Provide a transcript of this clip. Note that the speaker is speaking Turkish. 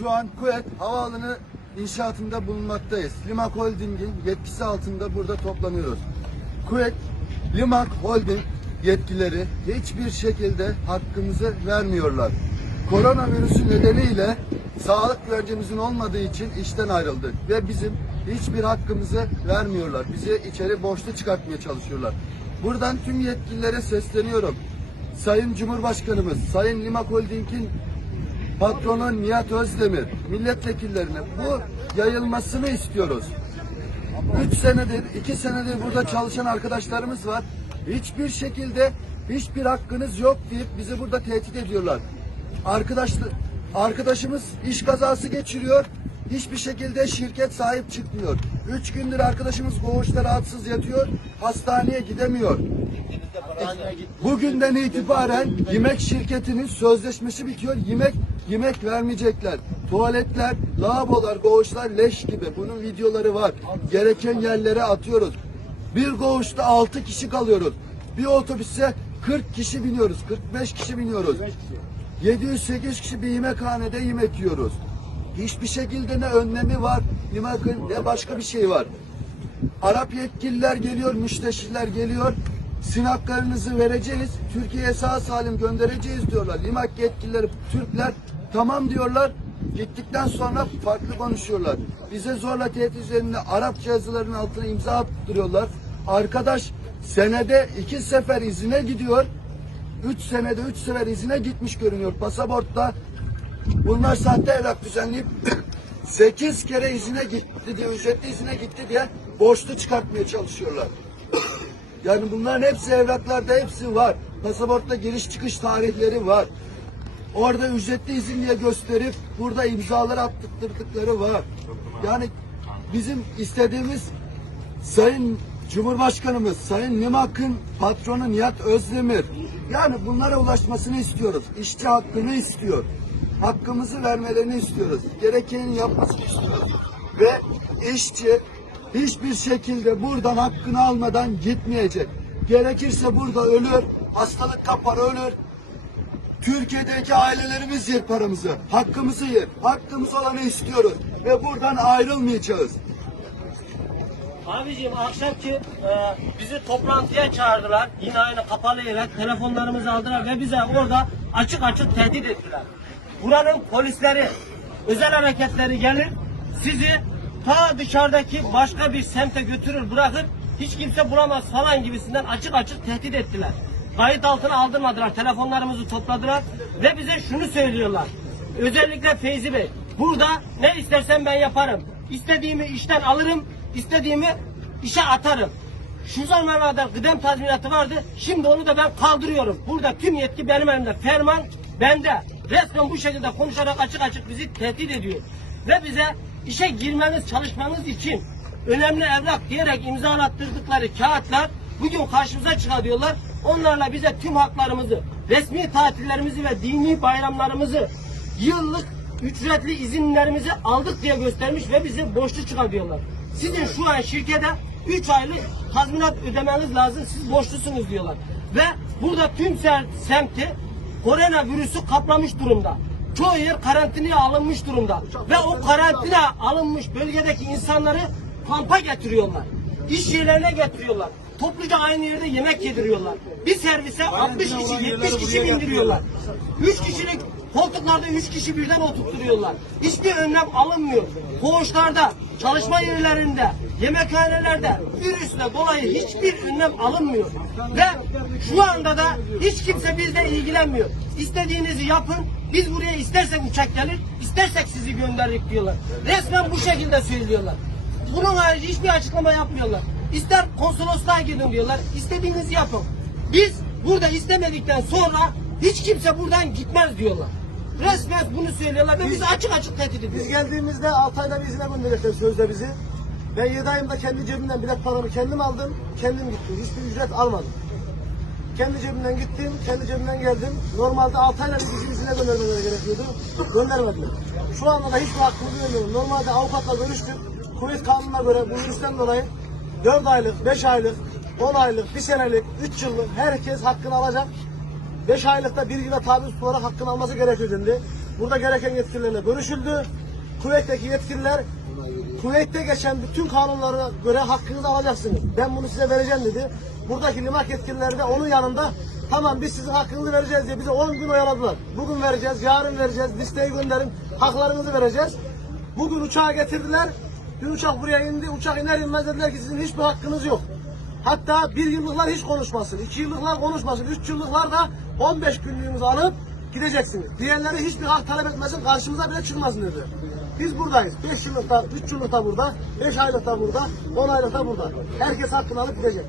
Şu an Kuvvet Havaalanı inşaatında bulunmaktayız. Limak Holding'in yetkisi altında burada toplanıyoruz. Kuvvet Limak Holding yetkileri hiçbir şekilde hakkımızı vermiyorlar. Koronavirüsü nedeniyle sağlık güvencemizin olmadığı için işten ayrıldık ve bizim hiçbir hakkımızı vermiyorlar. Bizi içeri borçlu çıkartmaya çalışıyorlar. Buradan tüm yetkililere sesleniyorum. Sayın Cumhurbaşkanımız, Sayın Limak Holding'in patronu Nihat Özdemir, milletvekillerine bu yayılmasını istiyoruz. Üç senedir, iki senedir burada çalışan arkadaşlarımız var. Hiçbir şekilde hiçbir hakkınız yok deyip bizi burada tehdit ediyorlar. Arkadaş, arkadaşımız iş kazası geçiriyor. Hiçbir şekilde şirket sahip çıkmıyor. Üç gündür arkadaşımız koğuşta rahatsız yatıyor. Hastaneye gidemiyor. Bugünden itibaren yemek şirketinin sözleşmesi bitiyor. Yemek yemek vermeyecekler. Tuvaletler, lavabolar, koğuşlar leş gibi. Bunun videoları var. Gereken yerlere atıyoruz. Bir koğuşta 6 kişi kalıyoruz. Bir otobüse 40 kişi biniyoruz. 45 kişi biniyoruz. 700-800 kişi bir yemekhanede yemek yiyoruz. Hiçbir şekilde ne önlemi var, yemekin ne başka bir şey var. Arap yetkililer geliyor, müsteşirler geliyor. Sizin haklarınızı vereceğiz. Türkiye'ye sağ salim göndereceğiz diyorlar. Limak yetkilileri Türkler tamam diyorlar. Gittikten sonra farklı konuşuyorlar. Bize zorla tehdit üzerinde Arapça yazıların altına imza attırıyorlar. Arkadaş senede iki sefer izine gidiyor. Üç senede üç sefer izine gitmiş görünüyor pasaportta. Bunlar sahte evrak düzenleyip 8 kere izine gitti diye, ücretli izine gitti diye borçlu çıkartmaya çalışıyorlar. Yani bunların hepsi evraklarda hepsi var. Pasaportta giriş çıkış tarihleri var. Orada ücretli izin diye gösterip burada imzaları attırdıkları var. Yani bizim istediğimiz Sayın Cumhurbaşkanımız, Sayın Nimak'ın patronu Nihat Özdemir. Yani bunlara ulaşmasını istiyoruz. İşçi hakkını istiyor. Hakkımızı vermelerini istiyoruz. Gerekeni yapmasını istiyoruz. Ve işçi hiçbir şekilde buradan hakkını almadan gitmeyecek. Gerekirse burada ölür, hastalık kapar ölür. Türkiye'deki ailelerimiz yer paramızı, hakkımızı yer. Hakkımız olanı istiyoruz ve buradan ayrılmayacağız. Abiciğim akşamki e, bizi toplantıya çağırdılar. Yine aynı kapalı yere telefonlarımızı aldılar ve bize orada açık açık tehdit ettiler. Buranın polisleri, özel hareketleri gelir sizi ta dışarıdaki başka bir semte götürür bırakır hiç kimse bulamaz falan gibisinden açık açık tehdit ettiler. Kayıt altına aldırmadılar, telefonlarımızı topladılar ve bize şunu söylüyorlar. Özellikle Feyzi Bey, burada ne istersen ben yaparım. İstediğimi işten alırım, istediğimi işe atarım. Şu zamana kadar kıdem tazminatı vardı, şimdi onu da ben kaldırıyorum. Burada tüm yetki benim elimde, ferman bende. Resmen bu şekilde konuşarak açık açık bizi tehdit ediyor. Ve bize işe girmeniz, çalışmanız için önemli evrak diyerek imzalattırdıkları kağıtlar bugün karşımıza çıkar diyorlar. Onlarla bize tüm haklarımızı, resmi tatillerimizi ve dini bayramlarımızı, yıllık ücretli izinlerimizi aldık diye göstermiş ve bizi borçlu çıkar diyorlar. Sizin şu an şirkete 3 aylık tazminat ödemeniz lazım, siz borçlusunuz diyorlar. Ve burada tüm ser- semti koronavirüsü kaplamış durumda. Çoğu yer karantinaya alınmış durumda. Ve o karantina alınmış bölgedeki insanları kampa getiriyorlar. İş yerlerine getiriyorlar. Topluca aynı yerde yemek yediriyorlar. Bir servise 60 kişi, 70 kişi bindiriyorlar. 3 kişilik koltuklarda 3 kişi birden oturtturuyorlar. Hiçbir önlem alınmıyor. Koğuşlarda, çalışma yerlerinde, yemekhanelerde virüsle dolayı hiçbir önlem alınmıyor. Ve şu anda da hiç kimse bizle ilgilenmiyor. İstediğinizi yapın. Biz buraya istersek uçak gelir, istersek sizi gönderdik diyorlar. Resmen bu şekilde söylüyorlar. Bunun harici hiçbir açıklama yapmıyorlar. İster konsolosluğa gidin diyorlar, istediğinizi yapın. Biz burada istemedikten sonra hiç kimse buradan gitmez diyorlar. Resmen bunu söylüyorlar ve bizi açık açık tehdit ediyor. Biz geldiğimizde 6 ayda bir izine gönderecekler sözde bizi. Ben 7 ayımda kendi cebimden bilet paramı kendim aldım, kendim gittim. Hiçbir ücret almadım. Kendi cebimden gittim, kendi cebimden geldim. Normalde 6 ayda bir bizim izine göndermeleri gerekiyordu. Göndermediler. Şu anda da hiçbir hakkımı vermiyorum. Normalde avukatla görüştük. Kuvvet kanununa göre bu virüsten dolayı 4 aylık, 5 aylık, 10 aylık, 1 senelik, 3 yıllık herkes hakkını alacak. 5 aylıkta bir yıla tabi tutularak hakkını alması gerekiyor. Burada gereken yetkililerle görüşüldü. Kuveyt'teki yetkililer Kuveyt'te geçen bütün kanunlara göre hakkınızı alacaksınız. Ben bunu size vereceğim dedi. Buradaki limak yetkilileri de onun yanında tamam biz sizin hakkınızı vereceğiz diye bize 10 gün oyaladılar. Bugün vereceğiz, yarın vereceğiz, listeyi gönderin, haklarınızı vereceğiz. Bugün uçağı getirdiler. Dün uçak buraya indi. Uçak iner inmez dediler ki sizin hiçbir hakkınız yok. Hatta bir yıllıklar hiç konuşmasın. iki yıllıklar konuşmasın. Üç yıllıklar da 15 günlüğünüzü alıp gideceksiniz. Diğerleri hiçbir hak talep etmesin. Karşımıza bile çıkmasın dedi. Biz buradayız. 5 yıllıkta, 3 yıllıkta burada, 5 aylıkta burada, 10 aylıkta burada. Herkes hakkını alıp gidecek.